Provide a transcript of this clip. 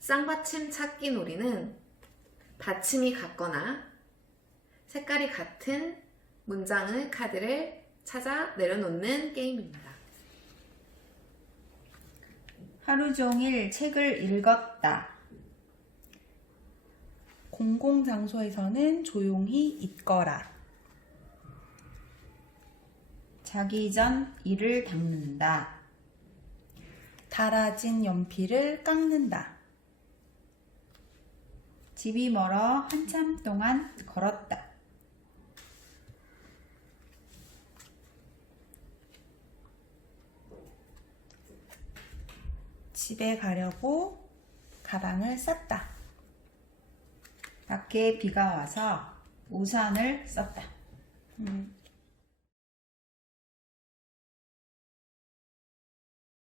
쌍받침 찾기 놀이는 받침이 같거나 색깔이 같은 문장의 카드를 찾아 내려놓는 게임입니다. 하루 종일 책을 읽었다. 공공장소에서는 조용히 있거라. 자기 전 이를 닦는다. 닳아진 연필을 깎는다. 집이 멀어 한참 동안 걸었다. 집에 가려고 가방을 쌌다. 밖에 비가 와서 우산을 썼다. 음,